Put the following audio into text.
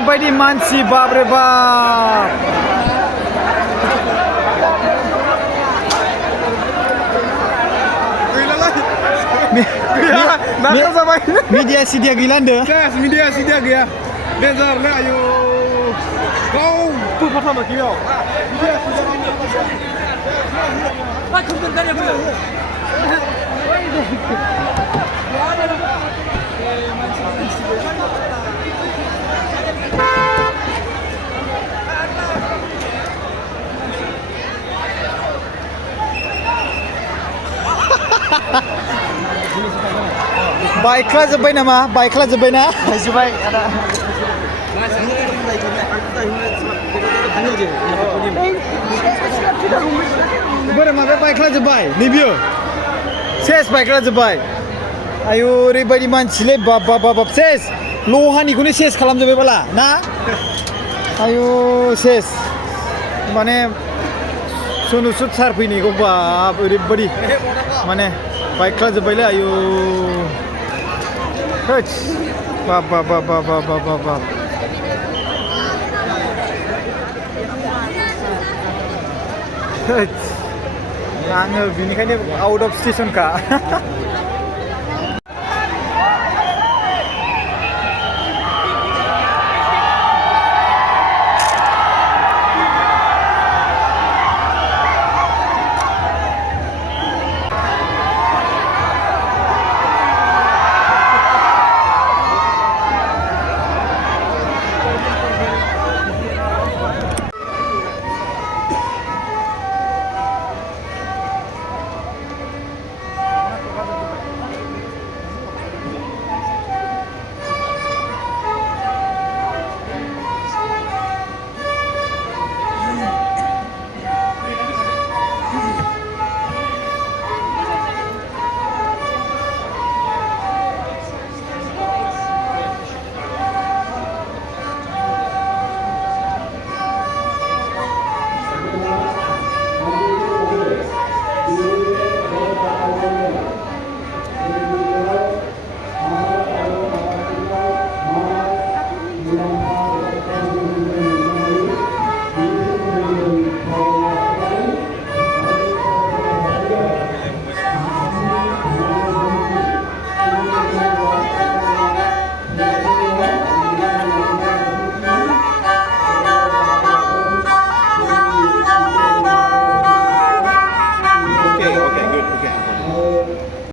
ओरैबायदि मानसि बाबरे बाब Media sidia gila anda. Yes, media sidia gaya. Dengar lah ayo. Kau tu pertama kira. Media sidia. Aku bentar ya bro. Baiklah जोब्बाय नामा बाइकला जोब्बाय ना जोब्बाय आदा बोरै माबा बाइकला जोब्बाय नैबियो सेस बाइकला जोब्बाय आयु ओरैबायदि मानसिलै बाब बाब बाब सेस लहानिखौनो सेस खालामजोब्बाय बाला ना आयु सेस माने सनु सुद सार फैनायखौ बाब ओरैबायदि माने बाइकला जोब्बायलै आयु बाब बाब बाब बाब बाब बाब बाब आङो बिनिखायनो आउट अफ स्टेशन का